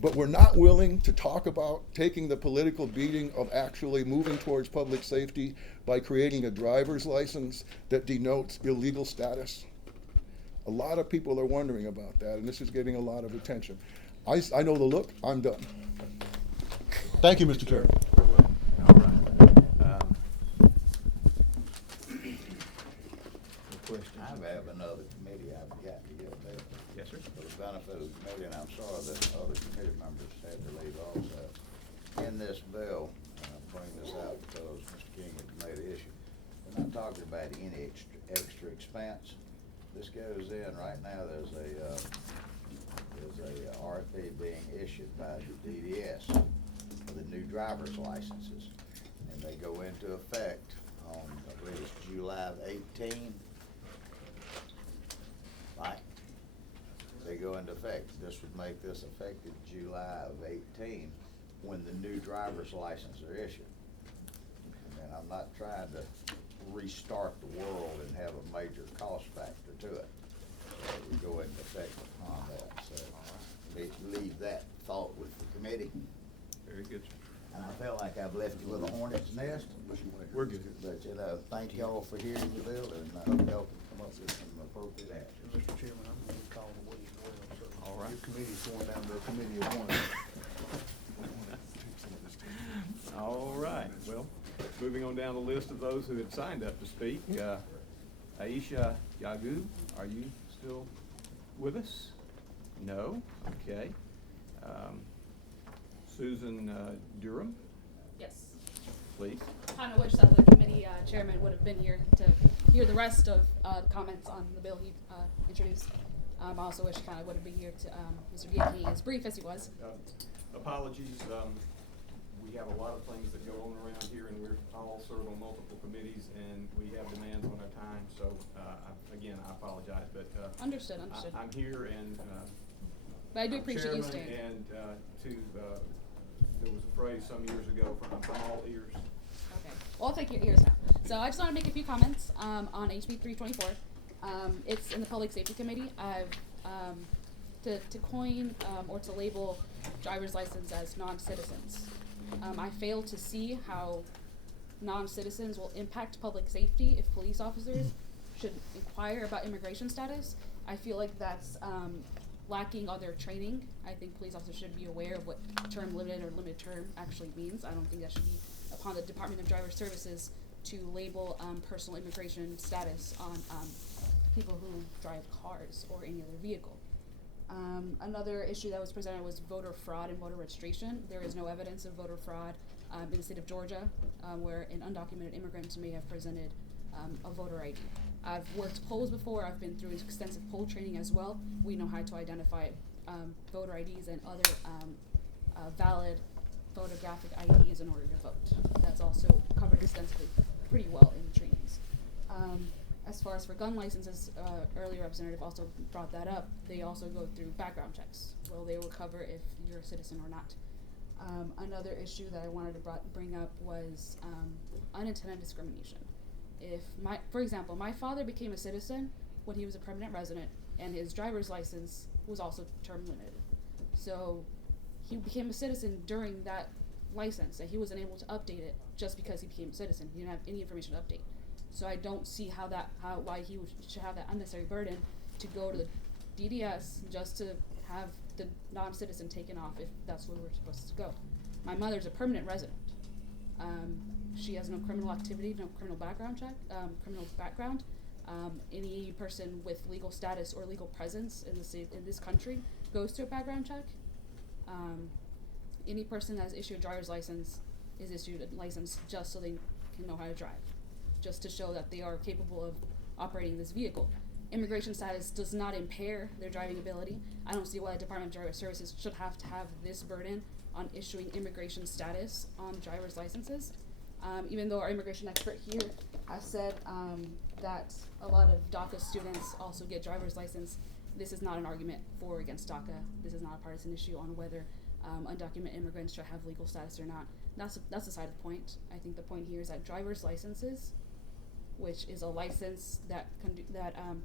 but we're not willing to talk about taking the political beating of actually moving towards public safety by creating a driver's license that denotes illegal status. A lot of people are wondering about that, and this is getting a lot of attention. I know the look. I'm done. Thank you, Mr. Chair. All right. I have another committee I've got to get there. Yes, sir. For the benefit of the committee, and I'm sorry that other committee members had to leave also. In this bill, I'll bring this out because Mr. King had made an issue. We're not talking about any extra expense. This goes in, right now there's a RFP being issued by the DDS for the new driver's licenses. And they go into effect on, I believe it's July of 18. Right? They go into effect. This would make this effective July of 18 when the new driver's license are issued. And I'm not trying to restart the world and have a major cost factor to it. So we go into effect upon that. So leave that thought with the committee. Very good, sir. And I felt like I've left you with a hornet's nest. We're good. But, thank y'all for hearing the bill, and I hope y'all can come up with some appropriate action. Mr. Chairman, I'm going to call the way as well, so. All right. Your committee's going down to a committee of one. All right. Well, moving on down the list of those who had signed up to speak, Aisha Yagu, are you still with us? No? Okay. Susan Durham, Yes. please. Kind of wish that the committee chairman would have been here to hear the rest of the comments on the bill he introduced. I also wish kind of would have been here to Mr. Diakey, as brief as he was. Apologies. We have a lot of things that go on around here, and we're all serve on multiple committees, and we have demands on our time. So, again, I apologize, but Understood. I'm here, and But I do I'm appreciate you chairman, staying. And there was a phrase some years ago from I'm all ears. Okay. Well, I'll take your ears now. So I just want to make a few comments on HB 324. It's in the Public Safety Committee. I've to coin or to label driver's license as non-citizens. I fail to see how non-citizens will impact public safety if police officers should inquire about immigration status. I feel like that's lacking on their training. I think police officers should be aware of what term limited or limited term actually means. I don't think that should be upon the Department of Driver Services to label personal immigration status on people who drive cars or any other vehicle. Another issue that was presented was voter fraud and voter registration. There is no evidence of voter fraud in the state of Georgia, where an undocumented immigrant may have presented a voter ID. I've worked polls before. I've been through extensive poll training as well. We know how to identify voter IDs and other valid photographic IDs in order to vote. That's also covered extensively pretty well in the trainings. As far as for gun licenses, earlier representative also brought that up. They also go through background checks. Well, they will cover if you're a citizen or not. Another issue that I wanted to bring up was unintended discrimination. For example, my father became a citizen when he was a permanent resident, and his driver's license was also term limited. So he became a citizen during that license, and he wasn't able to update it just because he became a citizen. He didn't have any information to update. So I don't see why he should have that unnecessary burden to go to the DDS just to have the non-citizen taken off if that's where we're supposed to go. My mother's a permanent resident. She has no criminal activity, no criminal background check, criminal background. Any person with legal status or legal presence in this country goes through a background check. Any person that has issued a driver's license is issued a license just so they can know how to drive, just to show that they are capable of operating this vehicle. Immigration status does not impair their driving ability. I don't see why the Department of Driver Services should have to have this burden on issuing immigration status on driver's licenses. Even though our immigration expert here has said that a lot of DACA students also get driver's license, this is not an argument for or against DACA. This is not a partisan issue on whether undocumented immigrants should have legal status or not. That's beside the point. I think the point here is that driver's licenses, which is a license that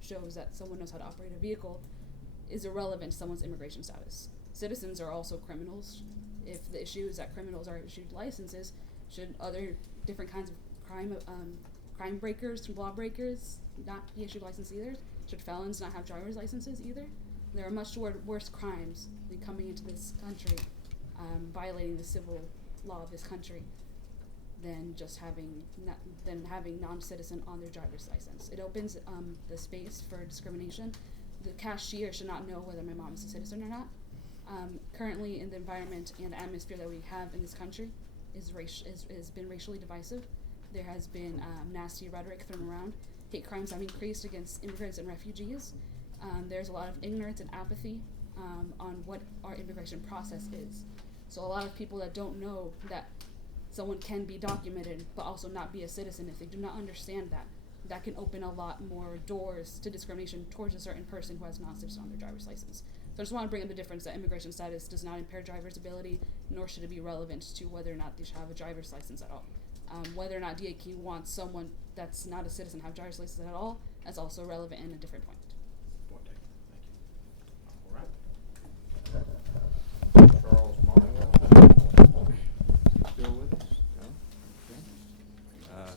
shows that someone knows how to operate a vehicle, is irrelevant to someone's immigration status. citizens are also criminals. If the issue is that criminals are issued licenses, should other different kinds of crime breakers, law breakers, not be issued licenses either? Should felons not have driver's licenses either? There are much worse crimes than coming into this country, violating the civil law of this country, than just having non-citizen on their driver's license. It opens the space for discrimination. The cashier should not know whether my mom is a citizen or not. Currently, in the environment and the atmosphere that we have in this country, has been racially divisive. There has been nasty rhetoric thrown around. Hate crimes have increased against immigrants and refugees. There's a lot of ignorance and apathy on what our immigration process is. So a lot of people that don't know that someone can be documented but also not be a citizen, if they do not understand that can open a lot more doors to discrimination towards a certain person who has non-citizen on their driver's license. So I just want to bring up the difference that immigration status does not impair driver's ability, nor should it be relevant to whether or not they should have a driver's license at all. Whether or not DAQ wants someone that's not a citizen have driver's license at all, that's also relevant in a different point. Point taken. Thank you. All right. Charles Marwell. Still with us? No? Okay.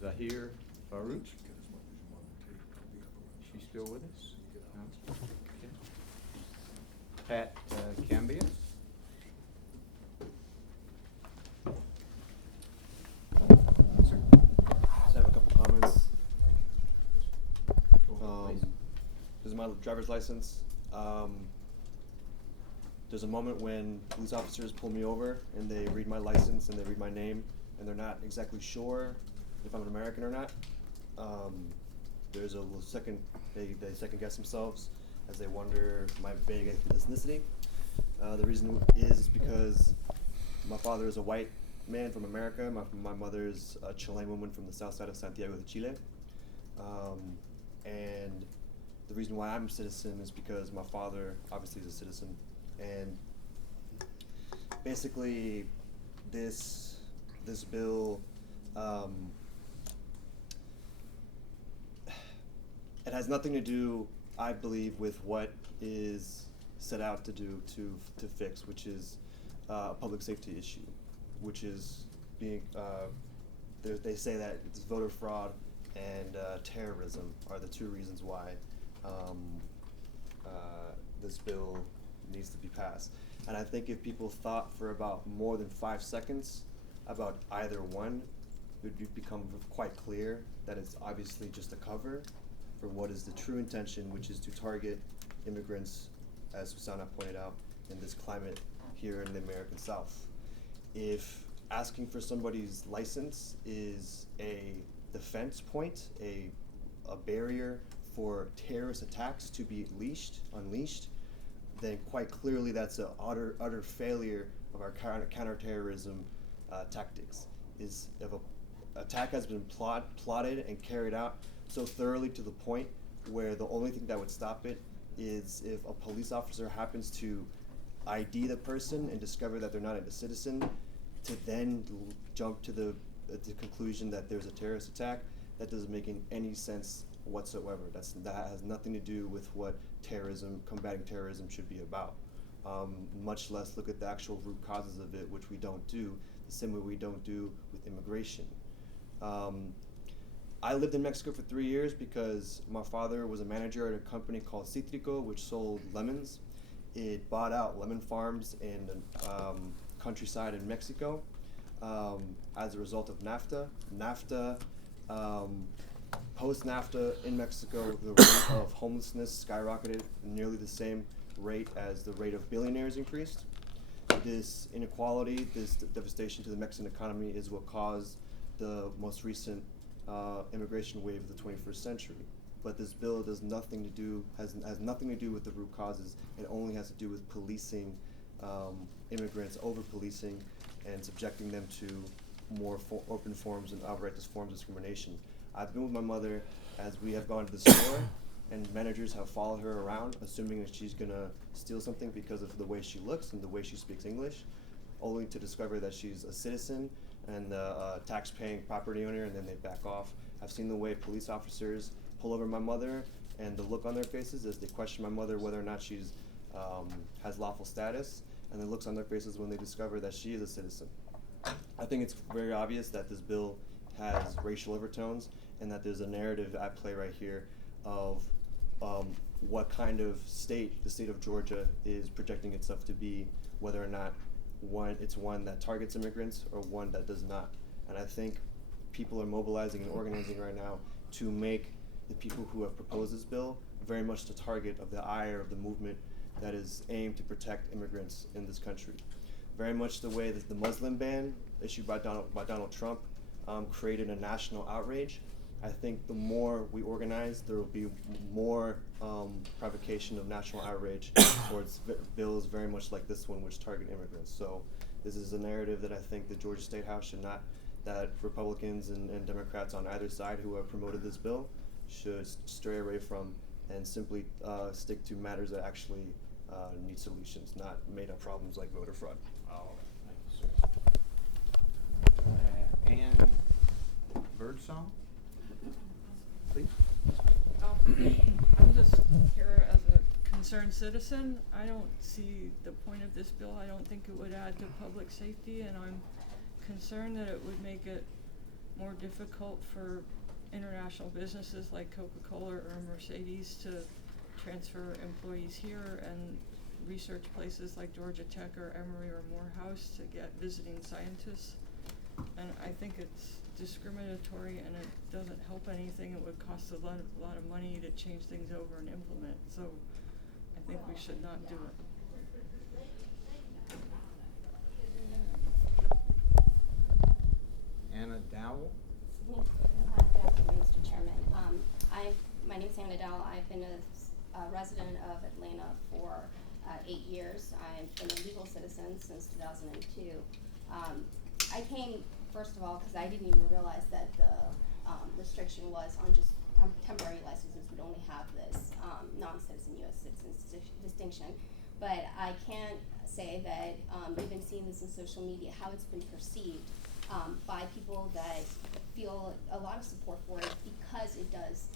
Zahir Farouk. She's still with us? No? Okay. Pat Cambia. Sir. Just have a couple comments. Go ahead, please. This is my driver's license. There's a moment when police officers pull me over and they read my license and they read my name and they're not exactly sure if I'm an American or not. There's a little second, they second guess themselves as they wonder my vague ethnicity. The reason is because my father is a white man from America. My mother is a Chilean woman from the south side of Santiago de Chile. And the reason why I'm a citizen is because my father obviously is a citizen. And basically this bill, it has nothing to do, I believe, with what is set out to do to fix, which is a public safety issue, which is being, they say that it's voter fraud and terrorism are the two reasons why this bill needs to be passed. And I think if people thought for about more than 5 seconds about either one, it would become quite clear that it's obviously just a cover for what is the true intention, which is to target immigrants, as Susanna pointed out, in this climate here in the American South. If asking for somebody's license is a defense point, a barrier for terrorist attacks to be unleashed, then quite clearly that's an utter failure of our counterterrorism tactics. Is if an attack has been plotted and carried out so thoroughly to the point where the only thing that would stop it is if a police officer happens to ID the person and discover that they're not a citizen, to then jump to the conclusion that there's a terrorist attack, that doesn't make any sense whatsoever. That has nothing to do with what combating terrorism should be about. Much less look at the actual root causes of it, which we don't do, the same way we don't do with immigration. I lived in Mexico for 3 years because my father was a manager at a company called Citrico, which sold lemons. It bought out lemon farms in the countryside in Mexico as a result of NAFTA. Post-NAFTA in Mexico, the rate of homelessness skyrocketed nearly the same rate as the rate of billionaires increased. This inequality, this devastation to the Mexican economy is what caused the most recent immigration wave of the 21st century. But this bill has nothing to do with the root causes. It only has to do with policing immigrants, over-policing, and subjecting them to more open forms and outright forms of discrimination. I've been with my mother as we have gone to the store, and managers have followed her around, assuming that she's gonna steal something because of the way she looks and the way she speaks English, only to discover that she's a citizen and a tax-paying property owner, and then they back off. I've seen the way police officers pull over my mother and the look on their faces as they question my mother whether or not she's has lawful status, and the looks on their faces when they discover that she is a citizen. I think it's very obvious that this bill has racial overtones and that there's a narrative at play right here of what kind of state the state of Georgia is projecting itself to be, whether or not it's one that targets immigrants or one that does not. And I think people are mobilizing and organizing right now to make the people who have proposed this bill very much the target of the ire of the movement that is aimed to protect immigrants in this country. Very much the way that the Muslim ban issued by Donald Trump created a national outrage. I think the more we organize, there will be more provocation of national outrage towards bills very much like this one, which target immigrants. So this is a narrative that I think the Georgia State House should not, that Republicans and Democrats on either side who have promoted this bill should stray away from and simply stick to matters that actually need solutions, not made up problems like voter fraud. All right, thank you, sir. And Birdsong, please. I'm just here as a concerned citizen. I don't see the point of this bill. I don't think it would add to public safety, and I'm concerned that it would make it more difficult for international businesses like Coca-Cola or Mercedes to transfer employees here, and research places like Georgia Tech or Emory or Morehouse to get visiting scientists. And I think it's discriminatory, and it doesn't help anything. It would cost a lot of money to change things over and implement. So I think we should not do it. Anna Dowell. Good afternoon, Mr. Chairman. My name is Hannah Dowell. I've been a resident of Atlanta for 8 years. I've been a legal citizen since 2002. I came, first of all, because I didn't even realize that the restriction was on just temporary licenses would only have this non-citizen U.S. citizens distinction. But I can say that we've been seeing this in social media, how it's been perceived by people that feel a lot of support for it because it does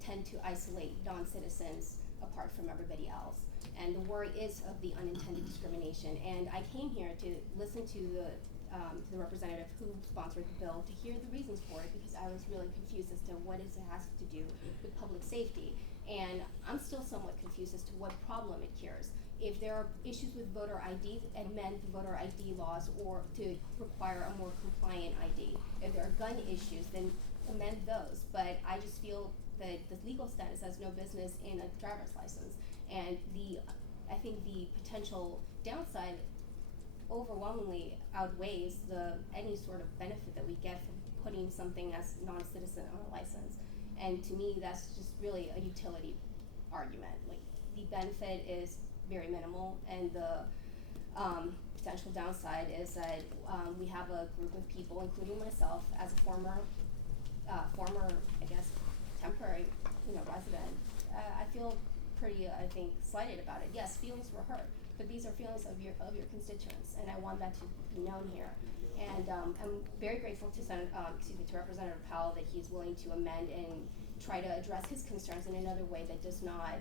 tend to isolate non-citizens apart from everybody else. And the worry is of the unintended discrimination. And I came here to listen to the representative who sponsored the bill to hear the reasons for it, because I was really confused as to what it has to do with public safety. And I'm still somewhat confused as to what problem it cures. If there are issues with voter ID, amend the voter ID laws or to require a more compliant ID. If there are gun issues, then amend those. But I just feel that the legal status has no business in a driver's license. And I think the potential downside overwhelmingly outweighs any sort of benefit that we get from putting something as non-citizen on a license. And to me, that's just really a utility argument. Like, the benefit is very minimal, and the potential downside is that we have a group of people, including myself, as a former, I guess, temporary, resident. I feel pretty, I think, slighted about it. Yes, feelings were hurt, but these are feelings of your constituents, and I want that to be known here. And I'm very grateful to Representative Powell that he's willing to amend and try to address his concerns in another way that does not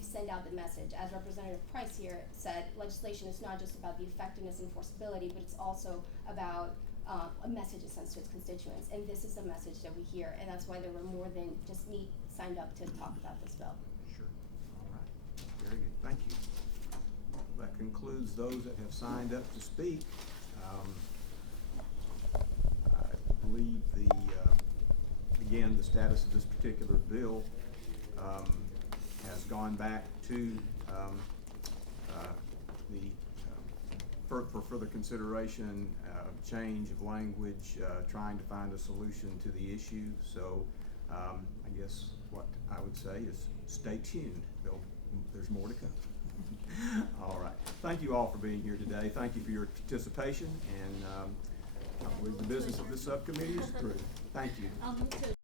send out the message. As Representative Price here said, legislation is not just about the effectiveness and enforceability, but it's also about a message it sends to its constituents. And this is the message that we hear, and that's why there were more than just me signed up to talk about this bill. Sure. All right. Very good. Thank you. That concludes those that have signed up to speak. I believe again, the status of this particular bill has gone back to for further consideration, change of language, trying to find a solution to the issue. So I guess what I would say is stay tuned. There's more to come. All right. Thank you all for being here today. Thank you for your participation, and I believe the business of this subcommittee is through. Thank you.